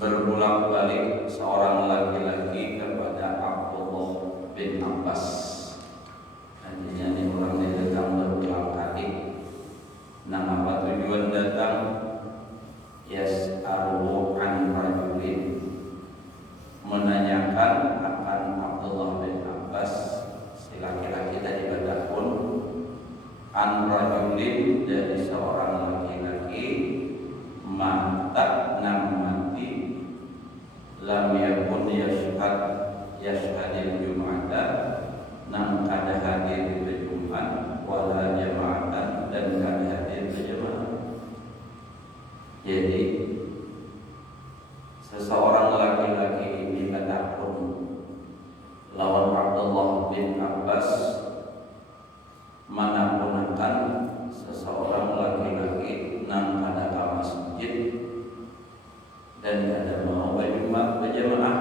Berbolak-balik seorang laki-laki kepada Abdullah bin Abbas. Artinya ini orang yang datang berulang kali. Nah, apa tujuan datang? Yas'aluhu an rajulin, menanyakan akan Abdullah bin Abbas, si laki-laki tadi bertakun, an rajulin, dari seorang laki-laki, mata nam mati, lam yakun yashhadil jum'ata, nam kada hadir di Jumat, wala jama'atan, dan kada hadir di jamaah. Jadi seseorang laki-laki ini bertakun lawan Abdullah bin Abbas, manapun akan seseorang laki-laki nam kada ke masjid dan kada mau berjamaah.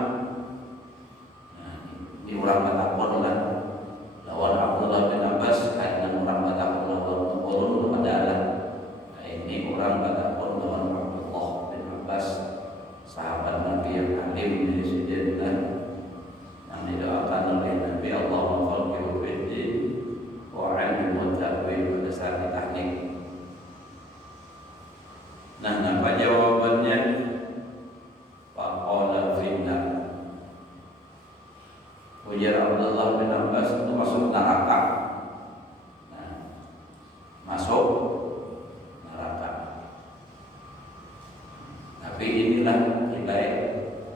Nah, ini orang bertakun lah lawan Abdullah bin Abbas, karena orang bertakun lawan urun adalah. Nah, ini orang bertakun lawan Abdullah bin Abbas, sahabat Nabi yang alim dari sudut dan yang didoakan oleh Nabi, Allahumma faqihu fid-din wa 'allimhu at-ta'wil pada saat tahnik. Nah, apa jawabannya? Faqala finnar. Ujar Abdullah bin Abbas, itu masuk neraka. Nah, masuk neraka. Tapi inilah nilai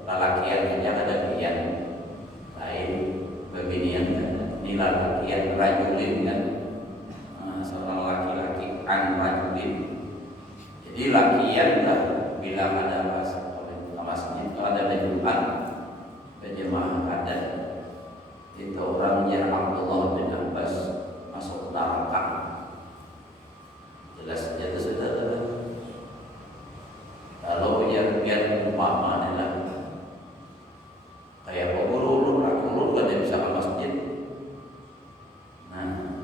lalakian yang ada bian lain beginian kan. Ini lalakian rajulin kan. Nah, seorang laki-laki an rajulin. Jadi lakian lah bila ada masjid itu ada Jumat berjamaah ada, itu orangnya Abdullah bin Abbas masuk neraka. Jelas saja itu saudara. Kalau yang biar umpama adalah kayak peguru ulun kan dia bisa ke masjid. Nah,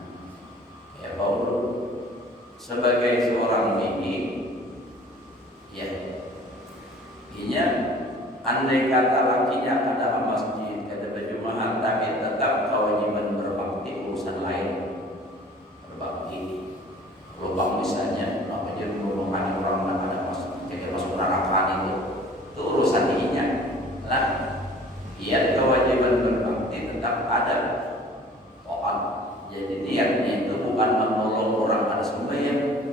kayak peguru sebagai seorang ini, ya, inya andai kata lakinya kada ke masjid, kada berjamaah, tapi tetap kewajiban berbakti urusan lain, berbakti. Lubang misalnya, apa jadi lubang orang nak ada masuk, kayak masuk neraka itu urusan inya. Lah, biar kewajiban berbakti tetap ada. Jadi niatnya itu bukan menolong orang ada sembahyang.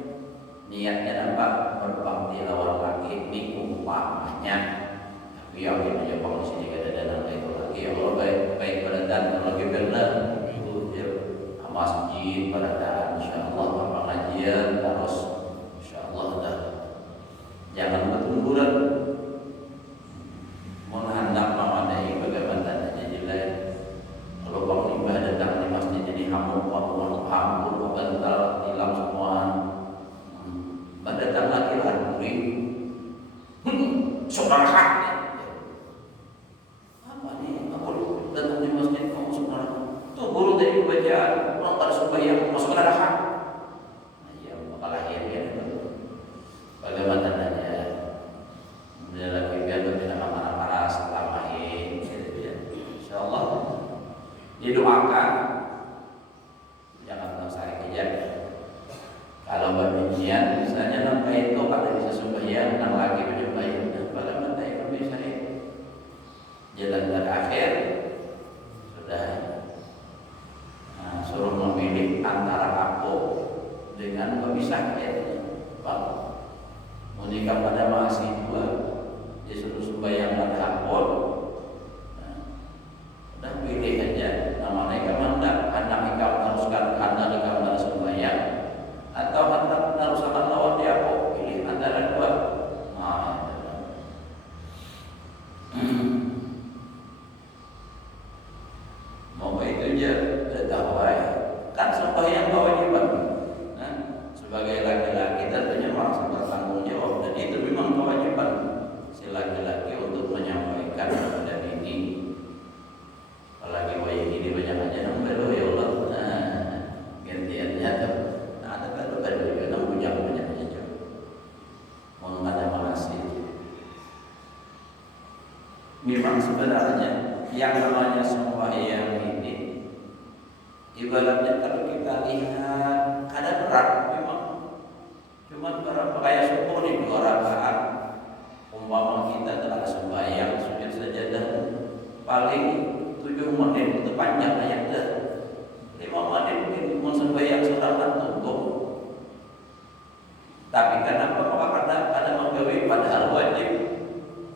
Niatnya apa? Berbakti lawan laki ini umpamanya. Tapi yakin aja bang di sini kada ada itu lagi. Ya Allah baik pada dan lagi benar. Itu ya masjid pada dan insyaallah pengajian terus insyaallah dah. Jangan bertumburan. Menghandap memadai bagaimana tandanya jelek. Kalau bang limbah datang di masjid jadi hamur bentar hilang semua. Datang lagi lari saudara apa nih? Apa lu datang di masjid kamu saudara? Tuh guru tadi baca orang pada sembahyang masuk neraka. Nah, ya bakal lahir ya. Bagaimana tandanya? Dia lagi biar tidak marah-marah setelah main, gitu ya. Insyaallah didoakan Kalau bagian misalnya nang itu ada bisa sembahyang, nang lagi menyembahyang, dan pada mata itu bisa jalan terakhir sudah. Nah, suruh memilih antara aku dengan pemisah ayatnya. Bang, menikah pada mahasiswa, dia suruh sembahyang pada akun. Nah, udah pilih aja. Nama mereka mana? Anak ikam teruskan, anak ikam terus sembahyang, atau anak teruskan lawan dia aku pilih antara dua. Nah, mau itu aja. Kan sembahyang kewajiban. Nah, sebagai laki-laki tentunya merasa bertanggung jawab, dan itu memang kewajiban si laki-laki untuk menyampaikan kepada bini. Apalagi wayang ini banyak aja yang baru ya Allah. Nah, gantiannya tuh. Nah, ada baru juga yang bujang banyak aja. Mau ada makasih. Memang sebenarnya yang namanya sembahyang ini ibaratnya kalau kita lihat kadang berat memang, cuman berapa kayak subuh nih 2 rakaat, umpama kita telah sembahyang sujud sajadah paling 7 menit itu panjang ayatnya, 5 menit mungkin mau sembahyang sedangkan tutup. Tapi kenapa? Karena ada menggawe padahal wajib.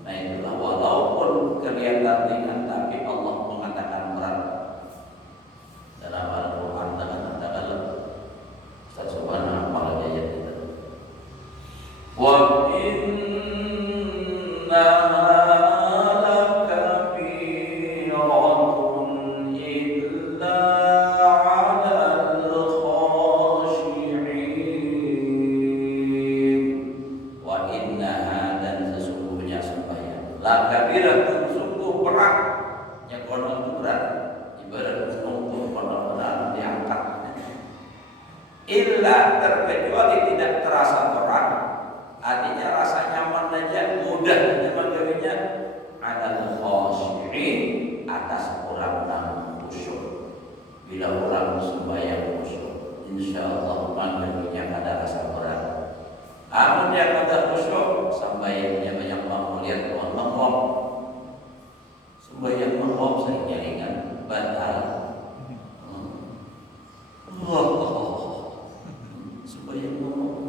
Nah itulah, walaupun kelihatan ringan tapi Allah mengatakan berat dalam Al-Quran dengan kata-kata Ustaz Subhanahu wa ta'ala ayat itu. Wa innaha lakabiratun illa 'alal khashi'in. Wa innaha, dan sesungguhnya sembahyang, lakabiratun, sungguh berat. Yang konon itu berat, ibarat untuk benar-benar diangkat. Illa, terkecuali tidak terasa berat, artinya rasa nyaman aja, mudah aja menggawainya. Ada khashi'in, atas orang-orang khusyuk. Bila orang sembahyang khusyuk, insyaallah menggawainya ada rasa berat. Amun yang ada khusyuk, sembahyangnya banyak melihat Tuhan menghop. Sembahyang menghop sehingga ringan, batal. Sembahyang menghop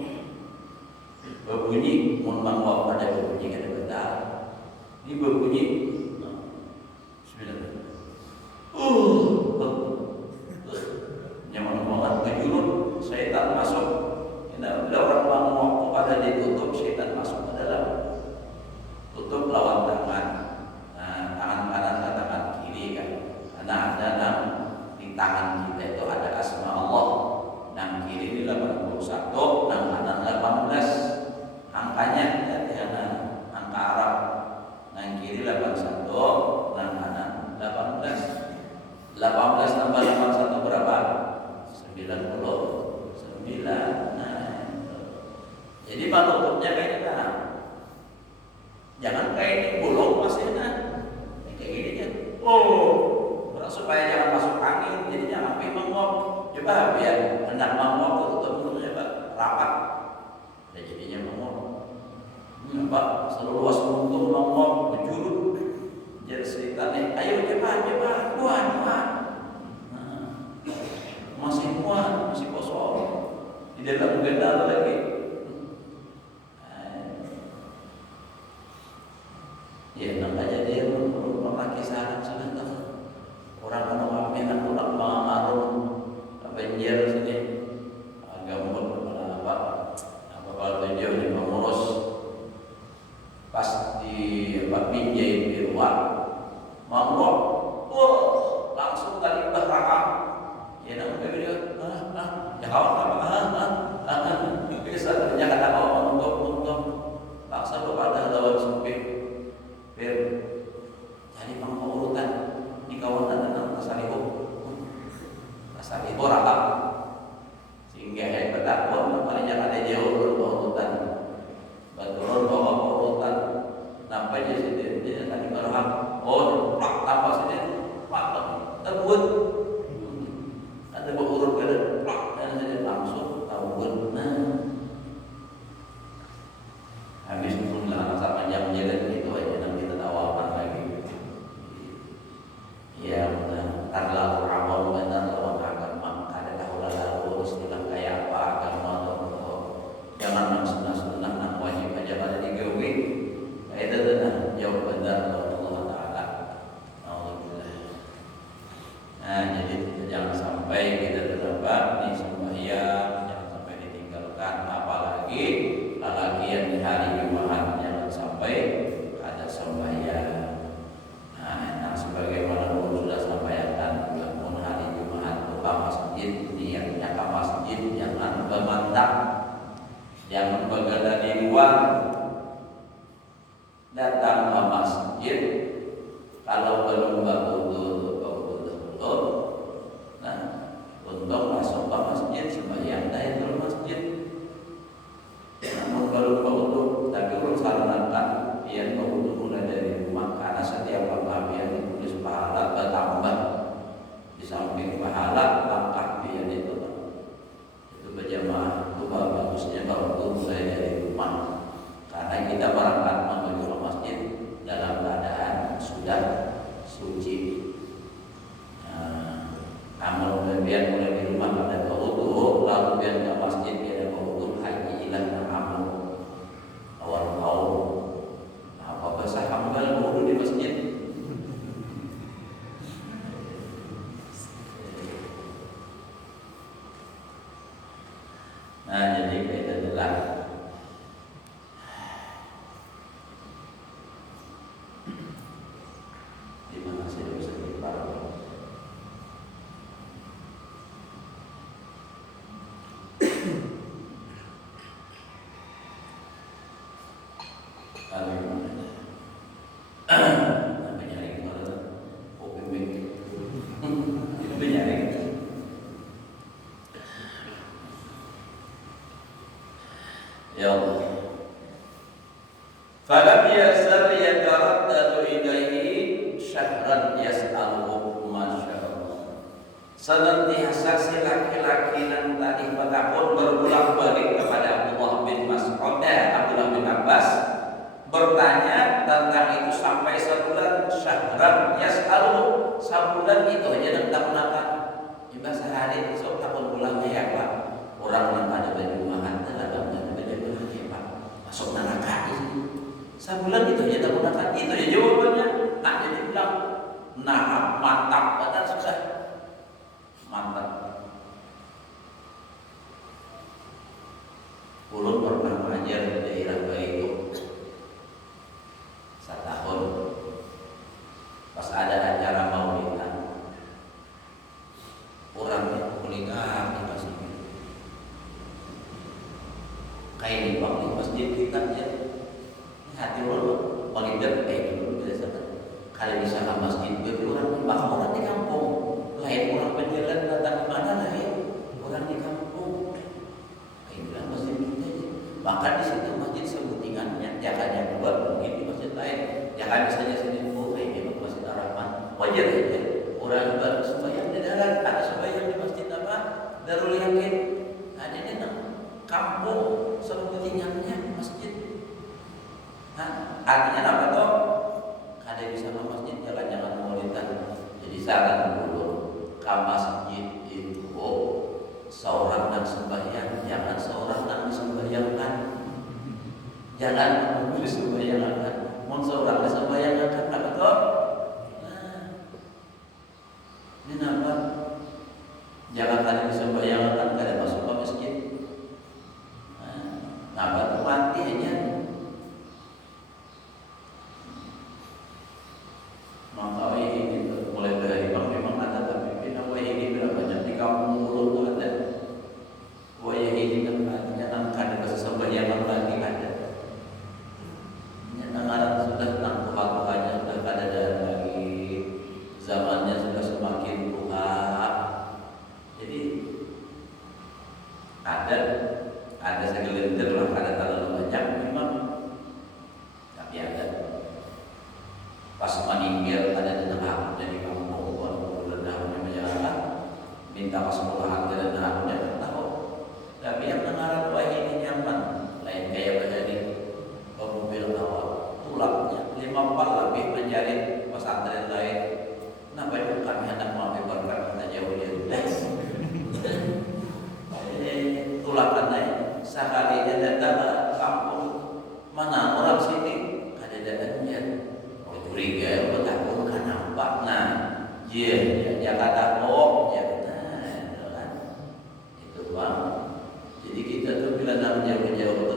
berbunyi, mun menghop ada berbunyi kada batal. Ini berbunyi bismillah. Nyaman banget menjurut, syaitan masuk. Bila orang menghop pada ditutup, syaitan masuk ke dalam. Tutup lawan tangan. Nah, tangan kanan ke tangan kiri kan. Karena ada di tangan kita itu ada asma Allah. Yang kiri di 81, yang kanan 18. Angkanya ya, angka Arab. Yang kiri 81, yang kanan 18. 18 tambah 81 berapa? 99. Nah, jadi tutupnya kayak gini kan. Jangan kayak ini bolong masih kayak gini aja. Supaya jangan masuk angin, jadi jangan sampai menguap. Coba biar hendak menguap tutup-tutupnya Pak, rapat. Dan jadinya menguap. Pak, seluruh luas untung menguap, menjurut. Jadi setannya, ayo cepat, muat. Masih muat, masih kosong. Di dalam gendal lagi. Ya, namanya dia memakai sarang sudah tahu. Orang mengapakan orang mengarun banjir sini. Gambut apa kalau dia mengurus pas di pinjai di luar. Mangkok, langsung tadi berrakam. Ya namanya dia, ya kawan apa, bisa ternyata kata kawan untuk langsung kepada lawan sempit. Jadi mangkok urutan di kawasan dan kasaliho rakam sehingga yang bertakwa paling ada jauh urutan baturun bawa urutan nampai jadi tadi berhak plak tambah laki yang di hari Jumat jangan sampai ada sembahyang. Nah, sebagaimana dulu sudah sampaikan, namun hari Jumat buka masjid, niatnya ke masjid, jangan bermantap, jangan bergada di luar, datang ke masjid. Kalau belum betul, nah untuk masuk ke masjid sembahyang tahiyatul masjid. Namun belum betul, tapi urut sarankan biar betul mulai dari rumah, karena setiap langkah biar ditulis pahala bertambah. Di samping pahala langkah biar itu berjamaah itu bagusnya betul mulai dari rumah, karena kita berangkat menuju ke masjid dalam keadaan sudah suci. Amal biar mulai di rumah pada berwudu, lalu biar ke masjid biar berwudu, haji ilah amal awal. Apa bahasa hambal berwudu di masjid? Nah, jadi kita adalah di mana saya bisa dipakai. Ya Allah. Falam yasal yataraddadu ilaihi syahran yas'aluhu masyaallah. Senantiasa si laki-laki nan tadi bertakun berulang-balik kepada Abdullah bin Mas'ud, Abdullah bin Abbas, bertanya tentang itu sampai sebulan. Syahran yas'aluhu, sebulan itu aja tentang makan. Ibadah sehari sok takun ulangnya ya Pak. Orang yang pada baju makan dalam masuk neraka ini. Sebulan itu aja tak gunakan, itu ya jawabannya. Nah, jadi bilang, nah mantap, padahal susah. Mantap. Ulun pernah mengajar di daerah Baitu 1 tahun. Pas ada acara maulidan, orang yang kuliah di masjid. Kayak di bawah masjid kita ya, hati orang maulidan kayak dulu biasa kan. Kalau bisa ke masjid orang, bahkan orang di kampung, lain orang penjalan datang ke mana lain orang di kampung. Kayak bilang masjid kita aja. Bahkan di situ masjid sebutingannya, jakarnya dua mungkin di masjid lain. Jangan misalnya sini, oh kayaknya masjid Ar-Rahman, wajar aja. Orang baru sembahyang di dalam, ada sembahyang di masjid apa? Darul Yakin. Ada di kampung sebutingannya masjid. Nah, artinya apa toh? Kada bisa ke masjid jangan maulidan. Jadi saran dulu ke masjid itu seorang yang sembahyang, jangan seorang yang disembahyangkan. Jangan menunggu disembahyangkan. Mun seorang disembahyangkan apa toh? Nah, ini apa? Jangan kada disembahyangkan, kada masuk ke masjid. Nah, mati hanya. Maka ini mulai dari memang ada, tapi kenapa ini berapa banyak di kampung Ulu ada. Wah ini tempatnya kada kesembahyang lagi ada. Nyangaran sudah tentang Tuhan-Tuhannya sudah kada ada lagi. Zamannya sudah semakin tua. Jadi ada segelintir lah, ada terlalu banyak memang, tapi ada. Pas meninggal ada di tengah jadi kampung bulan dahulunya menjalan minta pas mulahan dan dahulunya tak tahu. Tapi yang dengaran wah ini nyaman, lain kayak begini mobil awal tulangnya 5 lebih mencari pesantren lain. Kenapa itu kami hendak mengabarkan kita jauh dia tulangannya sekalinya datang ke kampung mana orang sini ada datangnya. Curiga, takut kan nampak. Nah, dia kata ya benar, kan? Itu bang. Jadi kita tuh bila namanya jauh-jauh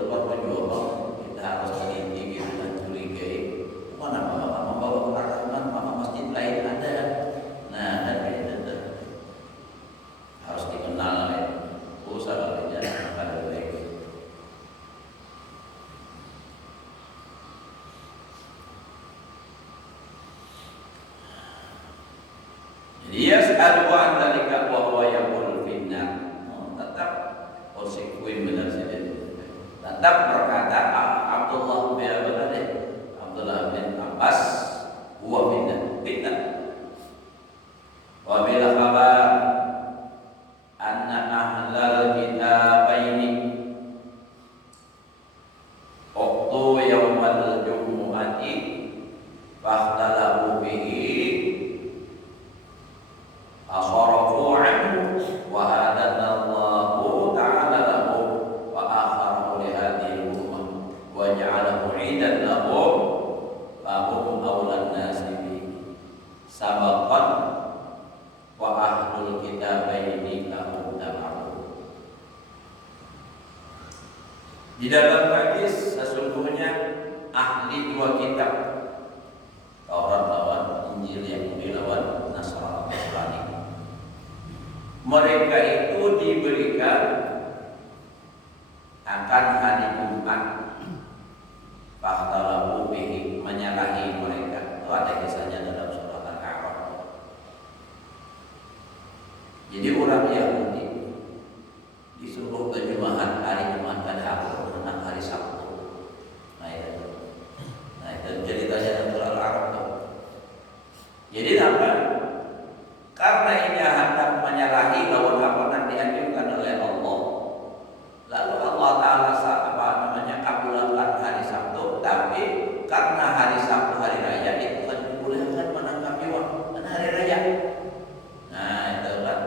tetap berkata Abdullah bin Abbas huwa bid'ah. Wa bil khabar anna ahlal kitabaini uqtu yaumal jumu'ati fahtalafu bihi asarafu anhu wa hadana Allahu ta'ala lahu wa akharahu li hadhihi al-ummah wa ja'alahu 'idan lahum fahum awlan nasi bi sabaqan wa ahlul kitabaini lahum tabaru. Di dalam hadis sesungguhnya ahli dua kitab, Taurat lawan Injil, Yahudi lawan Nasrani, mereka itu diberikan akan hari Jumat. Fahtalafu bihi, menyalahi mereka. Itu ada kisahnya dalam surah Al-A'raf. Jadi orang Yahudi disuruh ke Jumat, hari Jumat pada hari Sabtu. Nah itu ceritanya dalam surah Al-A'raf. Jadi apa? Karena ini hendak menyalahi lawan apa yang dianjurkan oleh Allah, lalu Allah Ta'ala kabulkan hari Sabtu. Tapi karena hari Sabtu hari raya itu kan dibolehkan menangkap hewan dan hari raya. Nah itu kan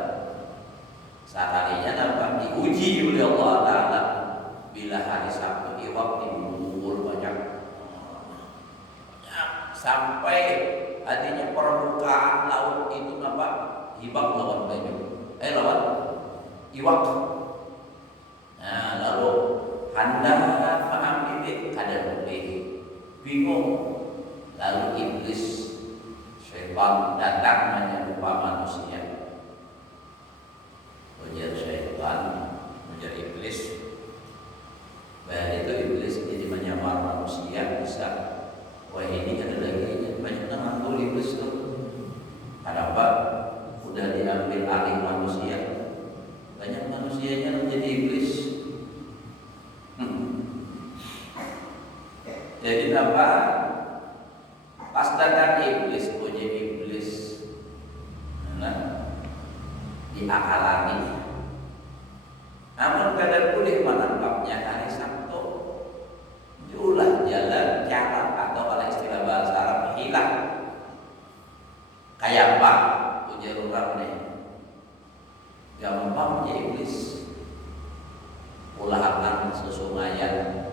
sekalinya nampak diuji oleh Allah Ta'ala. Bila hari Sabtu iwak timbul banyak sampai artinya permukaan laut itu nampak hibak lawan banyu, lawan iwak. Nah lalu hendak mengambil kadang lebih bingung. Lalu iblis syaitan datang menyerupa manusia. Ujar syaitan, ujar iblis. Bahwa itu iblis jadi menyamar manusia bisa. Wah ini ada lagi banyak nama tuh iblis tuh. Ada apa? Udah diambil alih manusia. Banyak manusianya menjadi iblis. Jadi apa? Pas datang iblis, puji iblis, diakalani. Namun kadang boleh menangkapnya hari Sabtu. Julah jalan cara atau oleh istilah bahasa Arab hilang. Kayak apa? Ujar orang nih. Gampang ya iblis. Ulahan sesungayan.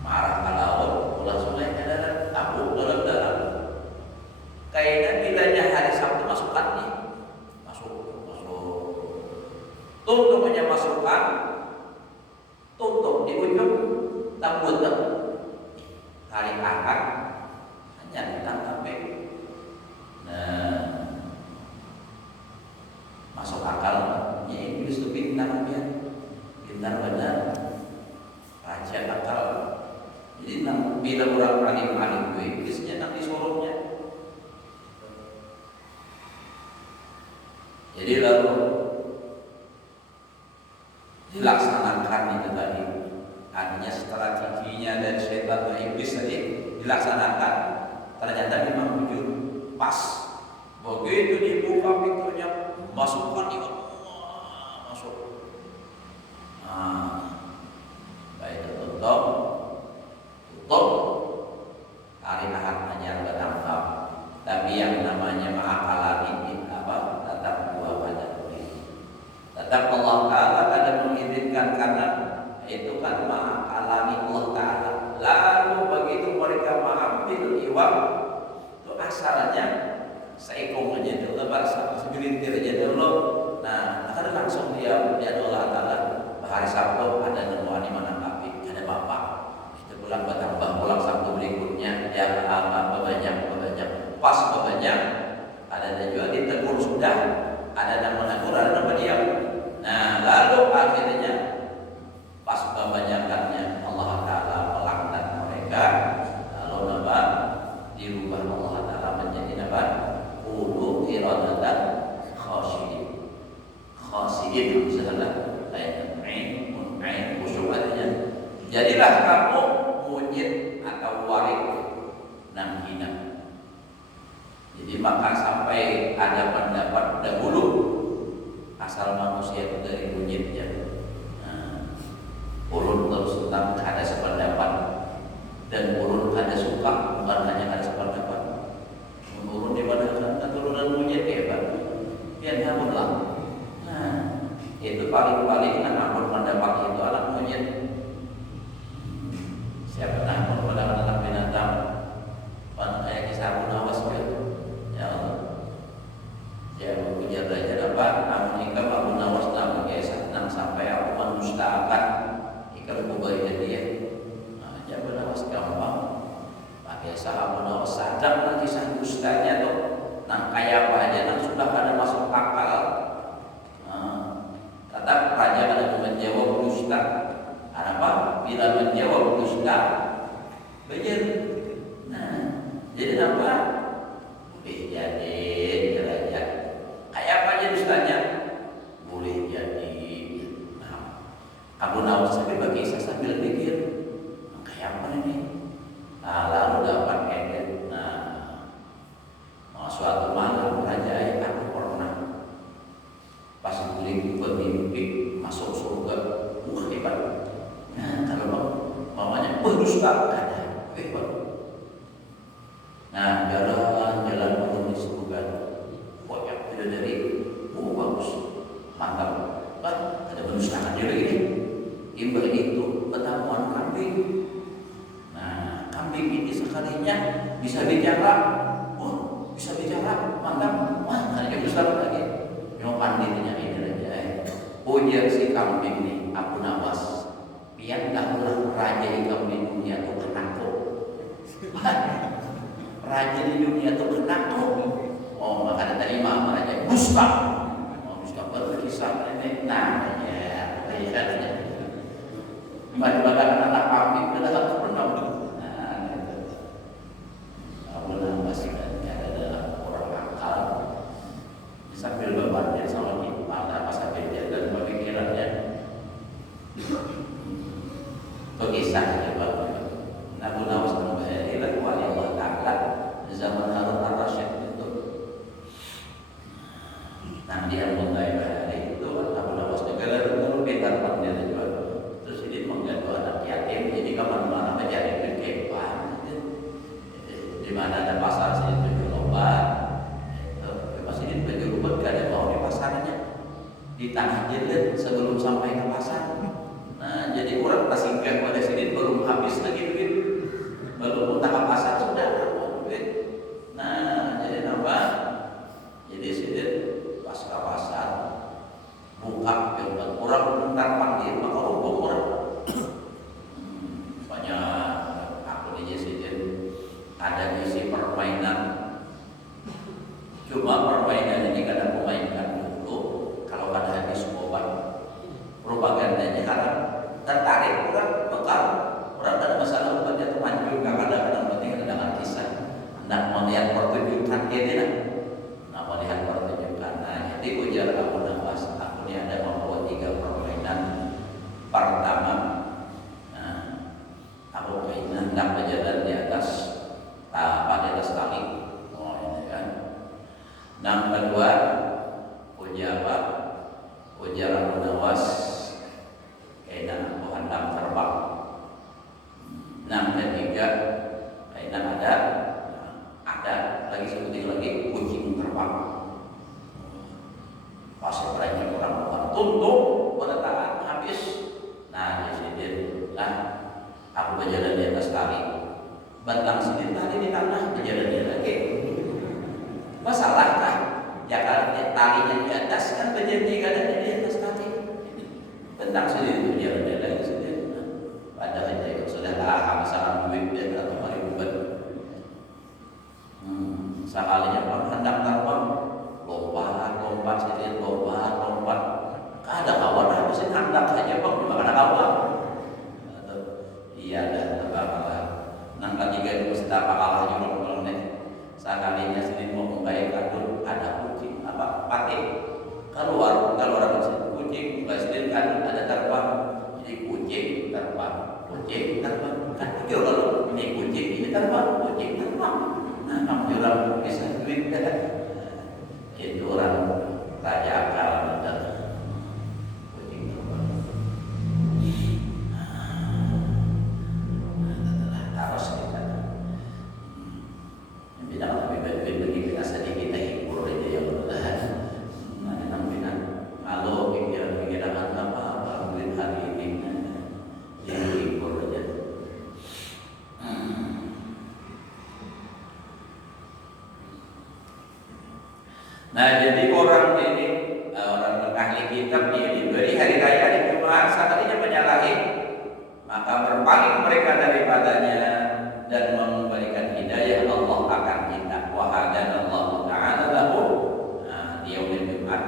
Marah ke laut, ulah sungai ke darat, tabuk dalam. Kayaknya bilanya hari Sabtu masukkan nih, masuk. Tutup aja masukkan, tutup di ujung, tabut. Hari Ahad hanya ditangkap. Nah, masuk akal. Ya iblis itu pintar benar, raja akal. Jadi bila orang alim itu iblisnya nanti suruhnya. Jadi lalu dilaksanakan itu tadi. Artinya setelah giginya dan setan dan iblis tadi dilaksanakan, ternyata memang jujur pas. Begitu dibuka pintunya, masukkan ikan, masuk. Baik tutup. Hari Ahad hanya bertangkap. Tapi yang namanya ma'akalan ini tetap dua pada diri. Tetap Allah Ta'ala kadang mengizinkan karena itu kan ma'akalan Allah Ta'ala. Lalu begitu mereka mengambil iwak, itu asalnya seekong aja dulu, segelintir aja dulu. Nah, kadang langsung dia Allah Ta'ala hari Sabtu ada nemuan menangkapi, ada bapak. Pulang bertambah, pulang Sabtu berikutnya yang banyak pas banyak. Ada juga ditegur sudah, ada yang menegur, ada yang diam. Nah lalu akhirnya pas kebanyakannya Allah Ta'ala melaknat mereka. Lalu nambah dirubah Allah Ta'ala menjadi nambah ulu iradatan khasiin misalnya ayat khusyuk artinya Jadilah kamu monyet atau warik nan hina. Jadi maka sampai ada pendapat dahulu asal manusia itu dari monyet ya. Ulun terus tentang ada sependapat dan ulun ada suka bukan hanya ada sependapat. Ulun di mana keturunan monyet ya Pak. Ya namun lah. Nah itu paling-paling ampun pendapat itu anak monyet. Siapa tahu pada anak binatang pada kayak kisah Abu Nawas ya Allah. Ya punya belajar apa? Amun ikam Abu Nawas nang biasa nang sampai aku mendustakan ikam kubarinya dia. Nah, ya Abu Nawas gampang. Pakai Abu Nawas sadar nanti sang dustanya tuh nang kayak apa aja nang sudah ada masuk akal. Tetap raja ada menjawab dusta. Apa? Bila menjawab dusta, benar. Nah, jadi apa? Boleh jadi raja. Kayak apa aja dustanya? Boleh jadi. Nah, Abu Nawas sambil bagi saya sambil pikir, kayak apa ini? Nah, lalu dapat edit. Nah, suatu malam raja aku pernah pas guling bermimpi masuk surga. Hebat. Nah, kalau mamanya berdusta ada, hebat. Nah, jalan menuju surga. Banyak bidadari, bagus, mantap. Ada mendustakan diri ini. Imbal itu pertemuan kambing. Nah, kambing ini sekalinya bisa bicara. Oh, bisa bicara, mantap. Wah, ada yang besar lagi. Yang panditnya ini aja. Ujian si kambing ini, Abu Nawas. Biar dahulu raja ikam di dunia itu kenako. Raja di dunia itu kenako. Oh maka tadi mama raja dusta. Oh dusta berkisah ini. Nah ya, Bagi-bagi anak kambing adalah pernah. Nah itu. Abu Nawas adalah orang akal. Sambil bebannya sama kita, pas sambil jalan pemikirannya. Kisah Bapak Abu Nawas kembali lagi wali Allah Ta'ala zaman Harun al-Rasyid itu. Nah dia mulai hari itu Abu Nawas juga lalu pintar pandai juga. Terus ini mengganti anak yatim jadi kemana-mana mencari kehidupan. Di mana ada pasar sini tujuh obat. Masih di tujuh obat gak ada mau di pasarnya. Di tanah jilid sebelum sampai ke pasar. Nah, jadi orang pas singgah pada sini belum habis lagi duit, belum utang pasar sudah duit. Nah, jadi apa? Jadi sini pas ke pasar buka yang orang bentar panggil maka orang banyak aku di sini ada di sini permainan. Cuma permainan ini kadang memainkan dulu kalau ada habis obat propagandanya haram. Tertarik orang bekal orang ada masalah obatnya itu manjur kadang-kadang penting dengan kisah hendak melihat pertunjukan ini nah melihat pertunjukan jadi ujar Abu Nawas aku ini ada membawa 3 permainan pertama aku ingin hendak berjalan di atas tali ini kan yang kedua ujar Abu Nawas kainan aku hendak terbang. Yang ketiga kainan ada lagi sebutin lagi kucing terbang. Pas banyak orang tunduk pada tangan habis. Nah jadi aku berjalan di atas tali. Bentang sini tali di tanah berjalan lagi. Masalahkah? Ya kalau talinya di atas kan berjanji kadang di atas tali. Tentang sendiri itu dia lagi sendiri. Padahal dia sudah tahan masalah duit dia atau hari bulan. Sekalinya hendak terbang, lompat sendiri, lompat. Ada kawan harus hendak saja bang, cuma ada kawan. Iya dan terbang lah. Nangka juga mesti apa kalah juga kalau nih. Sekalinya sendiri mau membayar kadun ada kucing pakai kalau orang kucing nggak sendiri kan ada terbang jadi kucing terbang, kucing terbang. Kan itu kalau ini kucing ini terbang, kucing terbang. Nah, orang bisa duit kan? Itu orang raja akal benar. Kucing terbang. Harus kita. Yang bilang lebih baik lagi kita sedikit hibur aja yang benar. Kalau pikiran apa duit hari ini dihibur aja. Nah, jadi orang ini orang ahli kitab ini diberi hari raya di Jumat, sekalinya menyalahi, maka berpaling mereka daripadanya dan memberikan hidayah Allah akan kita. Wa hadanallahu ta'ala lahu di yaumil Jumat.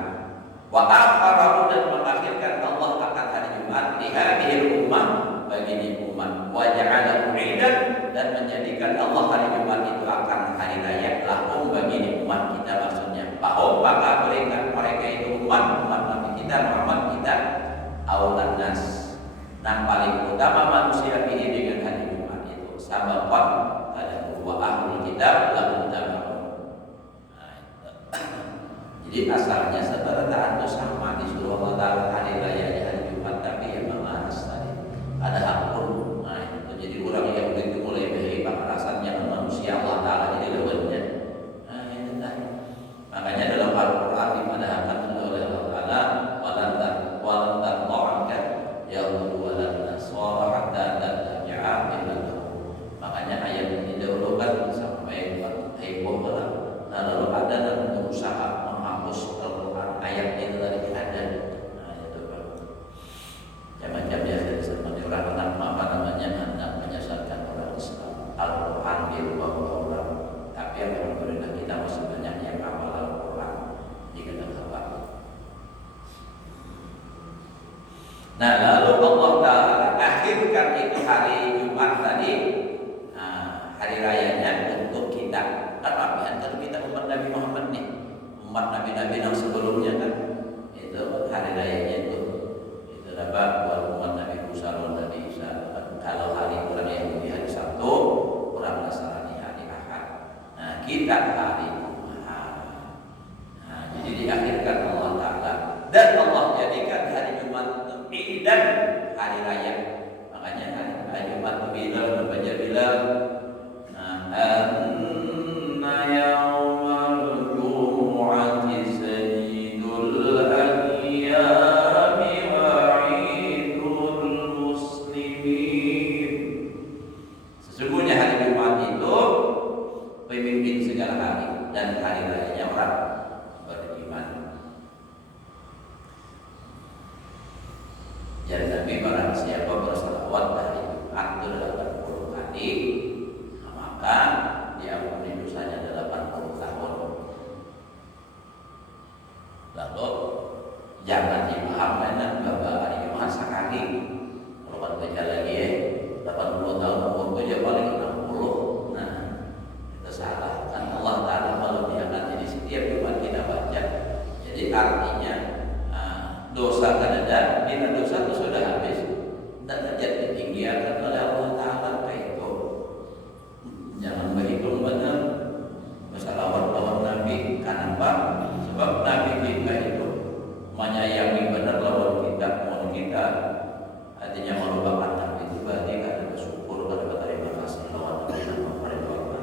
Wa akharahu dan mengakhirkan Allah akan hari Jumat di hadhil ummah bagi ini umat. Wa ja'alahu 'idan dan menjadikan Allah hari Jumat itu akan hari raya lahum bagi ini umat kita, maksudnya bahwa maka mereka itu umat Nabi kita Muhammad kita aulan nas. Nah, paling utama manusia ini dengan hari Jumat itu sababan ada dua ahli kitab lahum tabaun. Jadi asalnya sebenarnya itu sama disuruh Allah Ta'ala hari raya hari Jumat, tapi ya malas tadi ada hakun. Nah itu jadi orang yang begitu mulai berhebat alasannya manusia Allah Ta'ala jadi lewatnya. Nah itu tadi. Makanya dalam Al-Quran dipadahkan oleh Allah Ta'ala walantan ta'amkan ya'udu walantan suara hatta tattabi'a millatahu. Makanya ayat ini dahulukan sampai heboh dalam. Nah lalu ada dalam berusaha menghapus Al-Quran ayat itu tadi ada. Nah itu kan macam-macam biasa disebut orang apa namanya hendak menyesatkan orang Islam. Al-Quran dirubah orang, tapi yang pemerintah kita masih banyak yang hafal Al-Quran jika tidak hafal. Nah lalu Allah Ta'ala akhirkan itu hari Jumat tadi, hari rayanya untuk kita. Apa antara kita umat Nabi Muhammad nih, umat Nabi-Nabi yang sebelumnya kan itu hari rayanya itu dapat buat umat Nabi Musa dan Nabi Isa. Kalau hari orang Yahudi hari Sabtu, orang Nasrani hari Ahad. Nah kita hari Jumat. Nah jadi diakhirkan Allah Ta'ala dan Allah jadikan hari Jumat itu dan hari raya. Makanya hari Jumat Bilal membaca Bilal. Sesungguhnya hari Jumat itu pemimpin segala hari dan hari rayanya orang beriman. Jadi Nabi barang siapa bersalawat hari Jumat itu 80 kali, maka diampuni dosanya 80 tahun. Lalu jangan dipahami bahwa hari Jumat sekali. Kalau kan baca lagi 80 tahun umur aja paling 60. Nah itu salah. Kan Allah Ta'ala melebihan jadi setiap Jumat kita baca. Jadi artinya dosa kan ada, kita dosa itu sudah habis dan derajat ditinggikan oleh Allah Ta'ala kayak itu. Jangan berhitung benar bersalawat Nabi. Kenapa? Sebab Nabi kita itu menyayangi benar lawan kita, mohon kita. Artinya melupakan Nabi itu berarti ada bersyukur, ada berterima kasih lawan Nabi dan memperdoakan.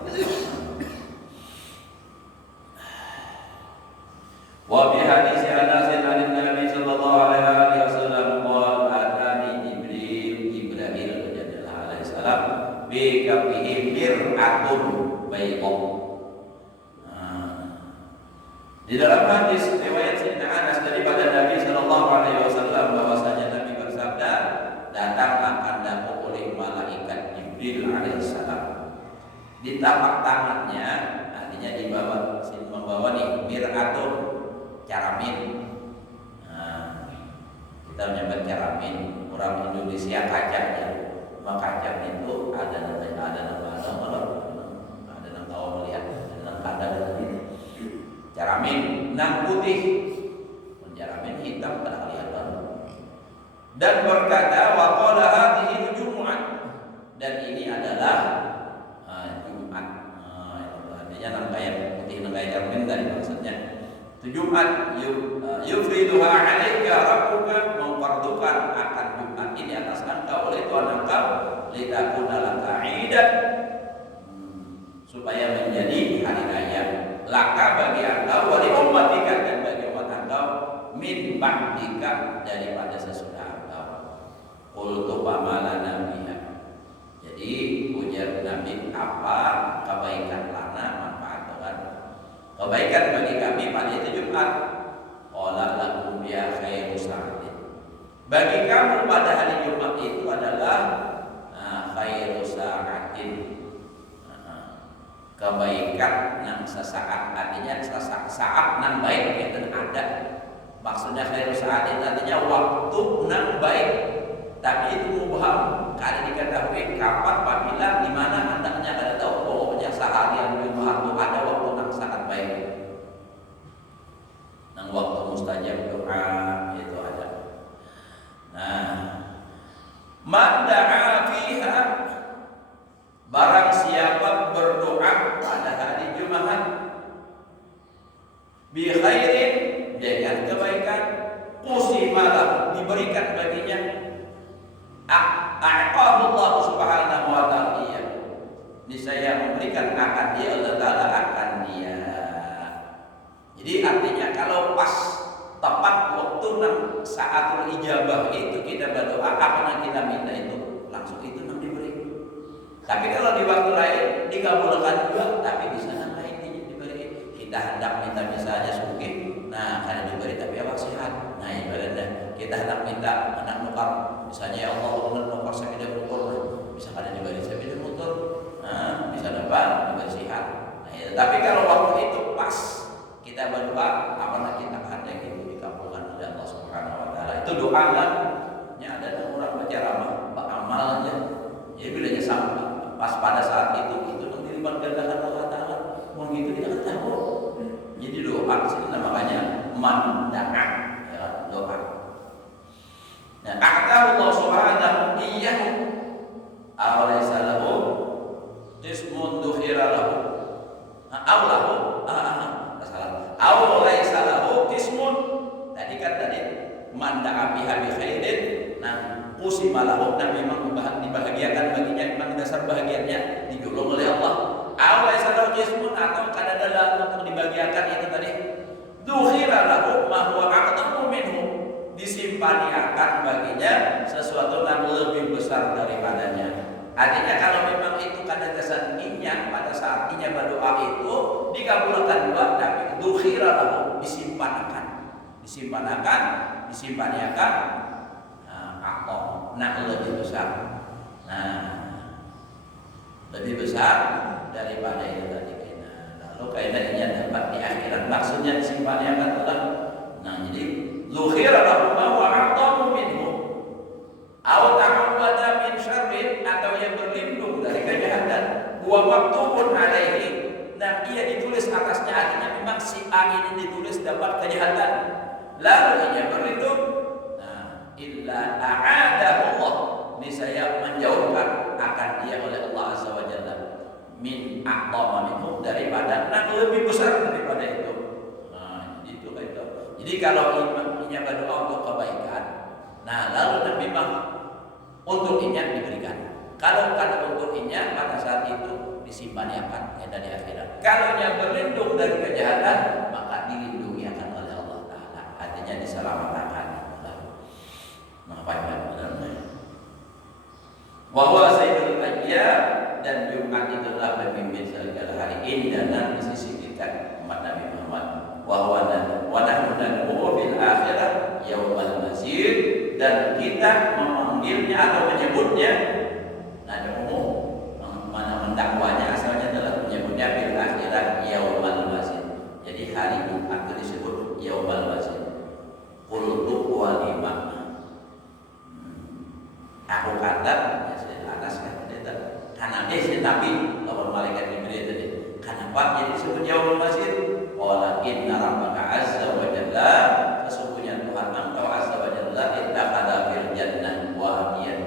Wa bi hadis Anas bin Nabi sallallahu alaihi wasallam qala atani Jibril alaihi salam bi kafihi mir'atun bayda. Di dalam hadis riwayat Sayyidina Anas daripada Nabi sallallahu alaihi wasallam bahwasanya Nabi bersabda, datang akan dapat oleh malaikat Jibril alaihissalam di tapak tangannya, artinya membawa nih mir'atun, caramin. Nah, kita menyebut caramin, orang Indonesia kacanya. Maka kaca itu ada nama melihat, ada kadang ini. Caramin nang putih, caramin hitam tak kelihatan. Dan berkata wa qala hadhihi Jumat yufriduha 'alaika rabbuka, memfardukan akan Jumat ini atas engkau oleh Tuhan engkau, litakuna laka 'idan, supaya menjadi hari raya laka bagi engkau, wali ummatika dan bagi umat engkau, min ba'dika daripada sesudah engkau. Qultu famalana biha. Jadi ujar Nabi, apa kebaikan lana, manfaat Tuhan, kebaikan bagi kami pada itu Jumat. Qala lakum ya khairu sa'atin, bagi kamu pada hari Jumat itu adalah khairu sa'atin, kebaikan yang sesaat, artinya saat nan baik itu ada. Maksudnya khairu sa'atin artinya waktu nan baik, tapi itu mubham, karena diketahui kapan, apabila, di mana hendaknya ada tahu. Pokoknya seharian Jumat itu ada waktu yang sangat baik, yang waktu mustajab doa itu ada. Nah, man da'a fiha, barang siapa berdoa pada hari Jumat, bi khairin, dengan kebaikan, qusimalah, diberikan baginya, a'aqabullah subhanahu wa ta'ala, niscaya memberikan akan dia, Allah Ta'ala akan dia. Jadi artinya kalau pas tepat waktu saatul ijabah itu kita berdoa, apa yang kita minta itu langsung itu yang diberi. Tapi kalau di waktu lain dikabulkan juga, tapi bisa yang lain diberi. Kita hendak minta misalnya sugih, nah karena diberi tapi awak sehat, nah ibaratnya kita hendak minta anak nukar, misalnya ya Allah nukar sepeda motor, bisa karena diberi sepeda motor, nah bisa dapat diberi sehat. Nah, ya. Tapi kalau waktu itu pas kita berdoa, apakah kita kehendaki itu dikabulkan oleh Allah Subhanahu wa taala. Itu doa kan. Ya ada orang baca ramah, amal aja. Jadi bilanya sampai pas pada saat itu dilipat gandakan Allah Taala. Mau gitu kita kan tahu. Jadi doa sini namanya manda'a, ya, doa. Nah, Allah Subhanahu iyyahu awalaysa lahu qismun dukhira lahu. Aulahu awalaysa lahu qismun. Tadi manda'a biha bi khairin, nah qusimalahu, dan memang dibahagiakan baginya, memang dasar bahagiannya digolong oleh Allah. Awalaysa lahu qismun, atau kadang-kadang untuk dibahagiakan itu tadi dukhira lahu ma huwa aqdamu minhu, disimpaniakan baginya sesuatu yang lebih besar daripadanya. Artinya kalau memang itu kadang-kadang inya pada saat inya berdoa itu dikabulkan doa, tapi dukhira lahu, disimpaniakan atau lebih besar, lebih besar daripada itu tadi. Lalu kaidahnya dapat di akhirat, maksudnya disimpaniakan adalah, jadi zukhira lahu ma huwa a'tamu minhu aw ta'awwada min syarrin, atau yang berlindung dari kejahatan, wa maktubun alaihi, ia ditulis atasnya, artinya memang si A ini ditulis dapat kejahatan, lalu ia berlindung, illa a'adahu Allah, niscaya menjauhkan akan dia oleh Allah Azza wa Jalla, min a'tama minhu, daripada lebih besar daripada itu. Jadi kalau imamnya berdoa untuk kebaikan, lalu memang untuk inya diberikan. Kalau untuk inya pada saat itu disimpaniakan dari akhirat. Kalau yang berlindung dari kejahatan, maka dilindungi akan oleh Allah Ta'ala, artinya diselamatkan. Wa huwa sayyidul ayyam, dan Jumat itulah pemimpin segala hari ini dan di sisi kita umat Nabi Muhammad. Wa nahnu nad'u fil akhirah yaumal masir, dan kita memanggilnya atau menyebutnya, nad'u mendakwanya asalnya adalah menyebutnya fil akhirah yaumal masir. Jadi hari Jumat itu disebut yaumal masir. Qultu wa lima, aku kata Anas kata karena si Nabi lawan malaikat Jibril tadi, kenapa jadi disebut yaumul masir? Qala inna rabbaka azza wa jalla, sesungguhnya Tuhan engkau azza wa jalla ittakhadha fil jannah wadiyan,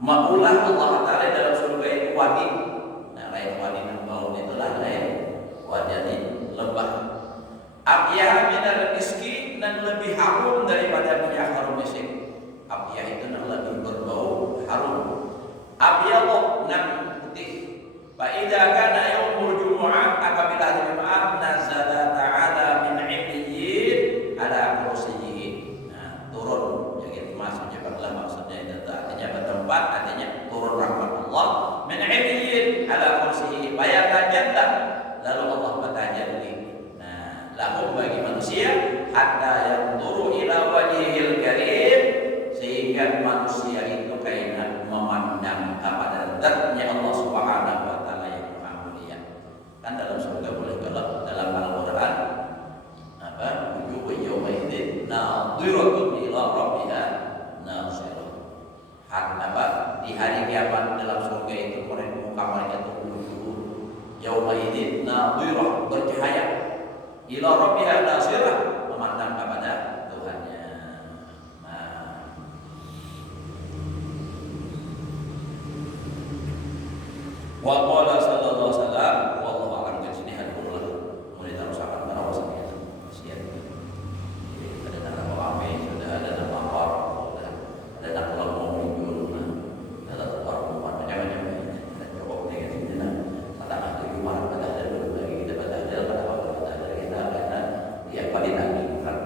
maulah Allah Ta'ala dalam surga itu wadi. Lain wadi yang bau itulah lain wadi lembah. Abyah minal miski, dan lebih harum daripada minyak harum misik. Abyah itu yang lebih berbau harum. Abyah nan putih. Fa idza kana yaumul jumu'ah, apabila hari Jumat, nazala ta'ala min 'iliyyin ala kursiyyi. Nah, turun. Jadi maksudnya bagaimana maksudnya itu artinya bertempat, artinya turun rahmat Allah min 'iliyyin ala kursiyyi. Fayatajalla, lalu Allah bertajalli. Nah, lahum bagi manusia hatta yanzuru ila wajhil karim, sehingga manusia itu kayak memandang kepada zatnya Allah Subhanahu wa taala yang maha mulia. Kan dalam surga boleh kalau dalam Al-Qur'an apa? Wujuhu yawma idzin nadhiratun ila rabbiha nadhirah. Apa? Di hari kiamat dalam surga itu muka mereka itu wujuh yawma idzin nadhirah, bercahaya, ila rabbiha nadhirah, memandang kepada Tuhannya. Wa qala sallallahu alaihi wasallam, wallahu a'lam bishawab. Mulai taruh sahabat barawasannya. Siap. Ada nama Muhammad, sudah ada nama Umar, sudah ada nama Muhammad, ada tempat macam-macam. Dan cukup dengan sini nah. Katakan itu Umar pada ada lagi kita pada ada kita karena dia paling lagi kan.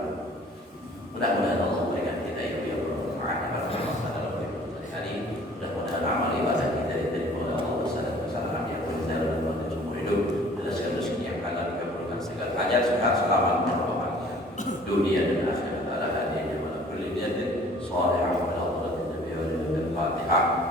Mudah-mudahan Allah berikan kita yang bermanfaat pada masalah dalam hari ini. Mudah-mudahan amal ibadah kita diterima oleh Allah. Segala hajat sehat selamat berbahagia dunia dan akhirat ala hadiahnya wala kulli niyatin salihah wa ala Nabi wa Al-Fatihah.